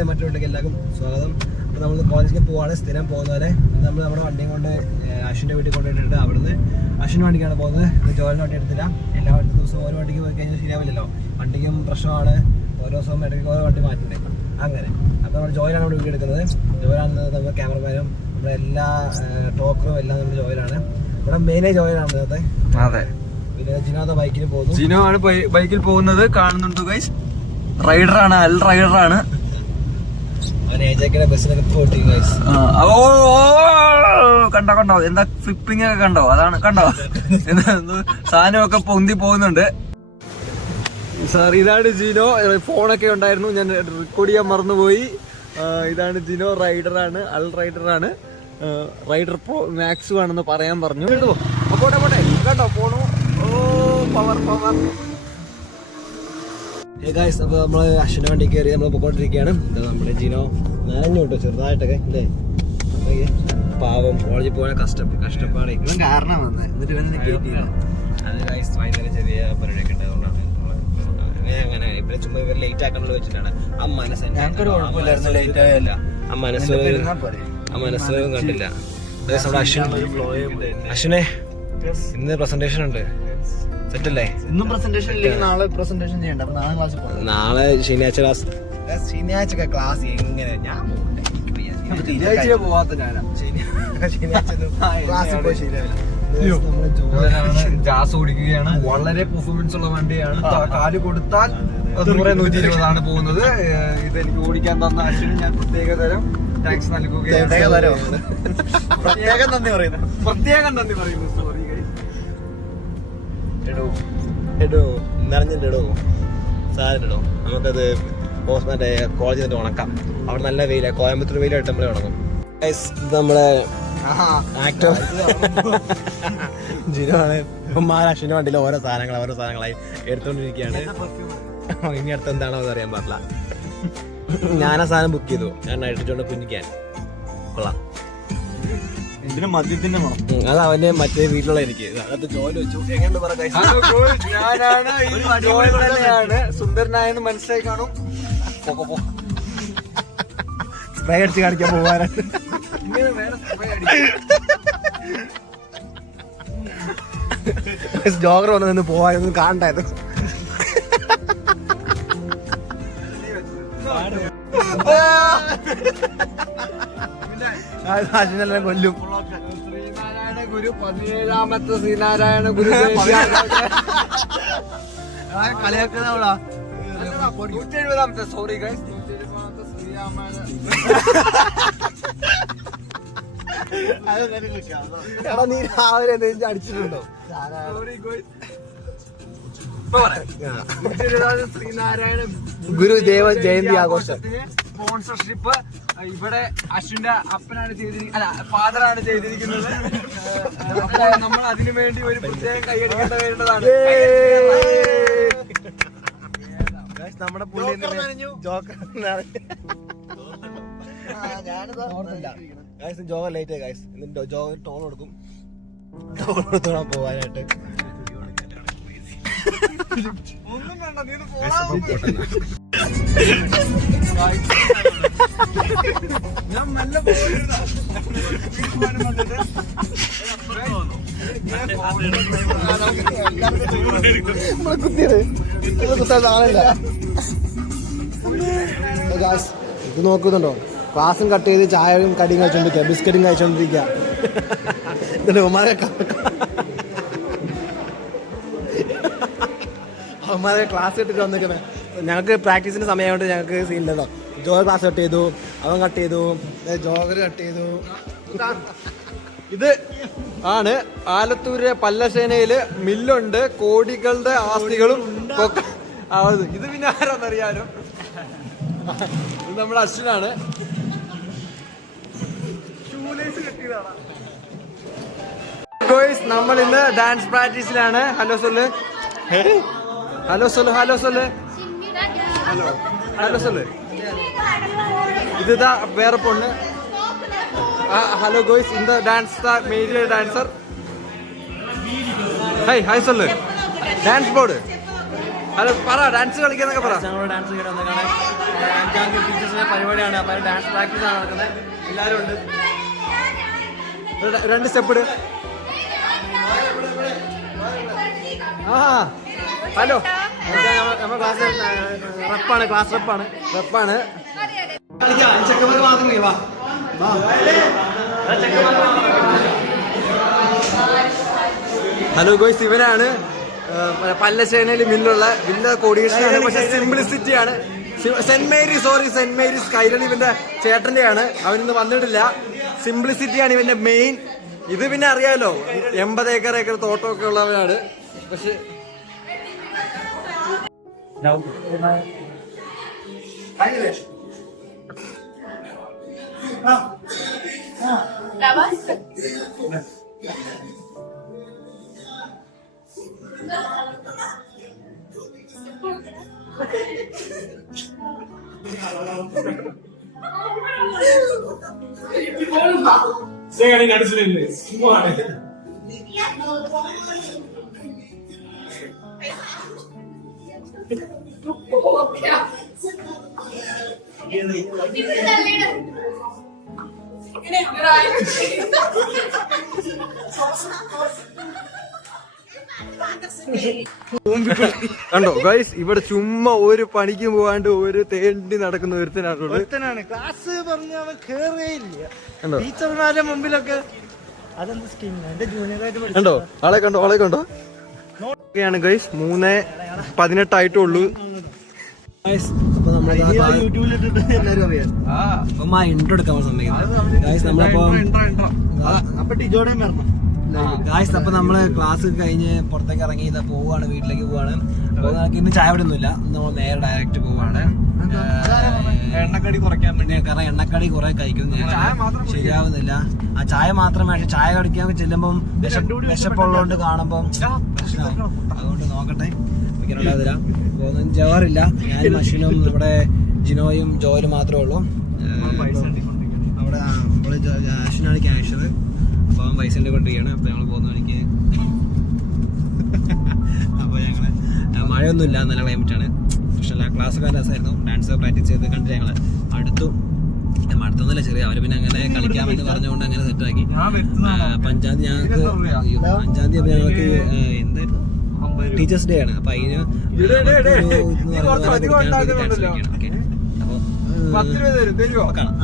ചാനലിലെ മറ്റൊരു എല്ലാവർക്കും സ്വാഗതം. അപ്പോൾ നമ്മൾ കോളേജിലേക്ക് പോവാണ്, സ്ഥിരം പോകുന്ന പോലെ. നമ്മൾ നമ്മുടെ വണ്ടിയും കൊണ്ട് അശ്വിൻ്റെ വീട്ടിൽ കൊണ്ടുപോയിട്ടുണ്ട്. അവിടുന്ന് അശ്വിൻ്റെ വണ്ടിക്കാണ് പോകുന്നത്. ജോലിൻ്റെ വണ്ടി എടുത്തില്ല. എല്ലാ ദിവസവും ഓരോ വണ്ടിക്ക് പോയി കഴിഞ്ഞാൽ ശരിയാവില്ലല്ലോ. വണ്ടിക്കും പ്രശ്നമാണ്, ഓരോ ദിവസവും ഇടയ്ക്ക് ഓരോ വണ്ടി മാറ്റണ്ടേ. അങ്ങനെ അപ്പോൾ നമ്മൾ ജോയിലാണ് നമ്മുടെ വീഡിയോ എടുക്കുന്നത്. ജോയിലാണ് നമ്മുടെ ക്യാമറമാനും നമ്മുടെ എല്ലാ ടോക്കറും എല്ലാം നമ്മുടെ ജോയിലാണ്. ഇവിടെ മെയിനായി ജോയിലാണ് ഇന്നത്തെ. അതെ, പിന്നെ ജിനോ ബൈക്കിൽ പോകുന്നു. ജിനോ ആണ് ബൈക്കിൽ പോകുന്നത്, കാണുന്നുണ്ട് ഗൈസ്. റൈഡറാണ്, അൽ റൈഡറാണ്. കണ്ടോ കണ്ടോ, എന്താ ഫ്ലിപ്പിംഗ് ഒക്കെ കണ്ടോ? അതാണ് കണ്ടോ, സാധനമൊക്കെ പൊന്തി പോകുന്നുണ്ട്. സാർ, ഇതാണ് ജിനോ. ഫോണൊക്കെ ഉണ്ടായിരുന്നു, ഞാൻ റെക്കോർഡ് ചെയ്യാൻ മറന്നുപോയി. ഇതാണ് ജിനോ, റൈഡറാണ്, അൽ റൈഡറാണ്. റൈഡർ പ്രോ മാക്സ് ആണെന്ന് പറയാൻ പറഞ്ഞു. കേട്ടോ, പോട്ടെ പോട്ടെ, കേട്ടോ പോണു. ഓ, പവർ പവർ. അപ്പോൾ നമ്മൾ അശ്വിൻ്റെ വണ്ടി കയറി നമ്മൾ പോയിക്കൊണ്ടിരിക്കുകയാണ്. നമ്മുടെ ജിനോ നനഞ്ഞു കേട്ടോ ചെറുതായിട്ടൊക്കെ അല്ലേ. പാവം, കോളേജിൽ പോകാൻ കഷ്ടപ്പാട് കാരണം വന്നത്. എന്നിട്ട് അത് ഗൈസ് ഭയങ്കര ചെറിയ പരിപാടിയൊക്കെ ഉണ്ട്. അതുകൊണ്ടാണ് അങ്ങനെ ഇവരെ ചുമ്മാ ഇവർ ലേറ്റ് ആക്കാനുള്ള വെച്ചിട്ടാണ്. ആ മനസ്സ് മനസ്സും കണ്ടില്ല. അശ്വിനെ ഇന്ന് പ്രസന്റേഷൻ ഉണ്ട്, സെറ്റല്ലേ? ഇന്നും പ്രസന്റേഷൻ ഇല്ലെങ്കിൽ നാളെ പ്രസന്റേഷൻ ചെയ്യണ്ട. നാളെ ക്ലാസ്, നാളെ ശനിയാഴ്ച ക്ലാസ്. ശനിയാഴ്ച ക്ലാസ് എങ്ങനെ? ഞാൻ പോവാത്ത ഞാനാ. ജാസ് ഓടിക്കുകയാണ്. വളരെ പെർഫോമൻസ് ഉള്ള വണ്ടിയാണ്. കാല് കൊടുത്താൽ 120 പോകുന്നത്. ഇതെനിക്ക് ഓടിക്കാൻ തന്ന അശ്വിന് ഞാൻ പ്രത്യേകതരം താങ്ക്സ് നൽകുകയാണ്. പ്രത്യേകം നന്ദി പറയുന്നു. സോറി എടോ, നിറഞ്ഞിട്ടോ സാധനോ. നമുക്കത് മറ്റേ കോളേജിൽ നിന്നിട്ട് ഉണക്കാം. അവിടെ നല്ല വെയിലാണ്, കോയമ്പത്തൂർ വെയിലായിട്ട് നമ്മളെ ഉണങ്ങും. ഇത് നമ്മളെ ആക്ടർ ജിനോ ആണ്. മഹാരാഷ്ട്രൻ്റെ വണ്ടിയിൽ ഓരോ സാധനങ്ങളായി എടുത്തോണ്ടിരിക്കുകയാണ്. ഇനി അടുത്ത് എന്താണോ എന്ന് അറിയാൻ പാടില്ല. ഞാനാ സാധനം ബുക്ക് ചെയ്തു, ഞാൻ നൈട്രജോണ്ട് കുഞ്ഞിക്കാൻ. കൊള്ളാം. മദ്യത്തിന്റെ മണം അത് അവന്റെ മറ്റേ വീട്ടിലുള്ള എനിക്ക് അത് ജോലി വെച്ചു. ഞാനാണ് സുന്ദരനായെന്ന് മനസ്സിലായി കാണും. സ്പ്രേ അടിച്ച് കാണിക്കാൻ പോകാനാണ്. ജോഗർ വന്ന് നിന്ന് പോവാനൊന്നും കാണണ്ടായിരുന്നു. അശ്വിനെല്ലാം കൊല്ലും. ശ്രീനാരായണ ഗുരു 17ാമത്തെ ശ്രീനാരായണ ഗുരു കളിയാക്കുന്നവളാ. 170ാമത്തെ, സോറി ഗൈസ്, 170ാമത്തെ ശ്രീരാമായണ. എടാ, നീ രാവിലെ എന്തെങ്കിലും അടിച്ചിട്ടുണ്ടോ? ശ്രീനാരായണ ഗുരുദേവ ജയന്തി ആഘോഷം സ്പോൺസർഷിപ്പ് ഇവിടെ അശ്വിന്റെ അപ്പനാണ് ചെയ്തിരിക്കുന്നത്, അല്ല ഫാദറാണ് ചെയ്തിരിക്കുന്നത്. അപ്പോൾ നമ്മൾ അതിനു വേണ്ടി ഒരു പ്രത്യേകം കൈയടിക്കേണ്ട വേണ്ടതാണ്. നമ്മുടെ പുള്ളി ജോഗർ ലേറ്റ് ആയി ഗൈസ്. എന്നിട്ട് ജോഗർ ടോൺ കൊടുക്കും, പോവാനായിട്ട്. ഒന്നും വേണ്ട, നീ ഞാൻ നല്ല ഇത് നോക്കുന്നുണ്ടോ? ക്ലാസ്സും കട്ട് ചെയ്ത് ചായയും കടിയും കഴിച്ചോണ്ടിരിക്കുക, ബിസ്ക്കറ്റും കഴിച്ചോണ്ടിരിക്കുക. അവന്മാരെ ക്ലാസ് കെട്ടിട്ട് വന്നിരിക്കുന്നത്. ഞങ്ങൾക്ക് പ്രാക്ടീസിന്റെ സമയമായിട്ട് ഞങ്ങൾക്ക് സീനില്ലല്ലോ. ജോഗർ ക്ലാസ് കട്ട് ചെയ്തു, അവൻ കട്ട് ചെയ്തു, ജോഗർ കട്ട് ചെയ്തു. ഇത് ആണ് ആലത്തൂരിലെ പല്ലശ്ശേനയില് മില്ലുണ്ട്, കോടികളുടെ ആസ്തികളും. ഇത് പിന്നെ ആരാന്നറിയാനും, ഇത് നമ്മുടെ അശ്വിനാണ്. നമ്മൾ ഇന്ന് ഡാൻസ് പ്രാക്ടീസിലാണ്. ഹലോ സൊല്ല്, ഹലോ സൊല്ല്, ഹലോ സൊല്ല്, ഹലോ സൊല്ല്. ഇതാ വേറെ പൊണ്ണ്. ഹലോ ഗോയ്സ്, இந்த டான்ஸ் தான் மேஜர் டான்சர். ஹை ஹை சொல்லு, டான்ஸ் போடு. ഹലോ പറ, ഡാൻസ് കളിക്കാന്നൊക്കെ പറ. ഞങ്ങൾ ഡാൻസ് കളിക്കാൻ വന്നേക്കാണ്. 5-ാം തീയതി ടീച്ചേഴ്സിന്റെ പരിപാടിയാണ്. അപ്പോൾ ഡാൻസ് പ്രാക്ടീസ് ആണ് നടക്കുന്നത്. എല്ലാവരും ഉണ്ട്. 2 സ്റ്റെപ്പ് ഇട്. ആ ഹലോ, നമ്മുടെ ക്ലാസ് റെപ്പാണ്, ക്ലാസ് റെപ്പാണ്. കളിക്കാം. ചെക്കന്മാർക്ക് മാത്രം വാ. ഹലോ ഗോയ്സ്, ഇവനാണ് പല്ലശ്ശേനയിൽ മില്ലുള്ള കോർഡിനേഷനാണ്. പക്ഷെ സിംപ്ലിസിറ്റി ആണ്. സെന്റ് മേരീസ് കൈരളി ഇവന്റെ ചേട്ടന്റെയാണ്. അവനിന്ന് വന്നിട്ടില്ല. സിംപ്ലിസിറ്റിയാണ് ഇവന്റെ മെയിൻ. ഇത് പിന്നെ അറിയാലോ, 80 ഏക്കർ തോട്ടമൊക്കെ ഉള്ളവനാണ്. പക്ഷെ കണ്ടോ ഗൈസ്, ഇവിടെ ചുമ്മാ ഒരു പണിക്കും പോകാണ്ട് ഒരു തേണ്ടി നടക്കുന്ന ഒരുത്തനാണ്. ക്ലാസ് പറഞ്ഞ അവൻ കേറിയില്ല. കണ്ടോ ടീച്ചർമാരുടെ മുമ്പിലൊക്കെ അതെന്ത് സ്കീം? എന്റെ ജൂനിയറായിട്ട് കണ്ടോ ആളെ കണ്ടോ ാണ് ഗൈസ്. 3:18 ആയിട്ടുള്ളൂ. അപ്പൊ നമ്മളെ യൂട്യൂബിലിട്ടിട്ട് എല്ലാരും അറിയാം. ഇൻട്രോ എടുക്കാൻ സമ്മതിക്കുന്നത് ഗായ്സ്. നമ്മളിപ്പോ അപ്പൊ ടിജോടെയും വരണം. ഗായ്സ്, അപ്പൊ നമ്മള് ക്ലാസ് കഴിഞ്ഞ് പുറത്തേക്ക് ഇറങ്ങി പോവാണ്, വീട്ടിലേക്ക് പോവാണ്. അപ്പൊ നമുക്ക് ഇന്ന് ചായ ഇവിടെ ഒന്നുമില്ല. നമ്മൾ നേരെ ഡയറക്റ്റ് പോവാണ്. എണ്ണക്കടി കുറയ്ക്കാൻ വേണ്ടി. കാരണം എണ്ണക്കടി കുറെ കഴിക്കും, ശരിയാവുന്നില്ല. ആ ചായ മാത്രം വേണം. ചായ കടിക്കാൻ ചെല്ലുമ്പം വിശപ്പുള്ളതുകൊണ്ട് കാണുമ്പം പ്രശ്നമാവും. അതുകൊണ്ട് നോക്കട്ടെ, മിക്കനുണ്ടാവില്ല. പോകുന്ന ജവാറില്ല. ഞാനും അശ്വിനും നമ്മുടെ ജിനോയും ജോയിലും മാത്രമേ ഉള്ളൂ. അവിടെ അശ്വിനാണ് ക്യാഷർ. അപ്പൊ അവൻ പൈസ കൊണ്ടിരിക്കുകയാണ്. അപ്പൊ ഞങ്ങൾ പോകുന്ന വഴിക്ക് അപ്പൊ ഞങ്ങള് മഴയൊന്നുമില്ല, നല്ല ക്ലൈമറ്റ് ആണ്. പക്ഷെ ക്ലാസ് ഒക്കെ രസമായിരുന്നു. ഡാൻസ് പ്രാക്ടീസ് ചെയ്ത് കണ്ടിട്ട് ഞങ്ങള് അടുത്തൊന്നുമില്ല, ചെറിയ അവര് പിന്നെ അങ്ങനെ കളിക്കാമെന്ന് പറഞ്ഞുകൊണ്ട് അങ്ങനെ സെറ്റാക്കി. 5-ാം തീയതി ഞങ്ങൾക്ക് 5-ാം തീയതി ഞങ്ങൾക്ക് എന്തായിരുന്നു, ടീച്ചേഴ്സ് ഡേ ആണ്. അപ്പൊ അതിന് അപ്പൊ കാണാം.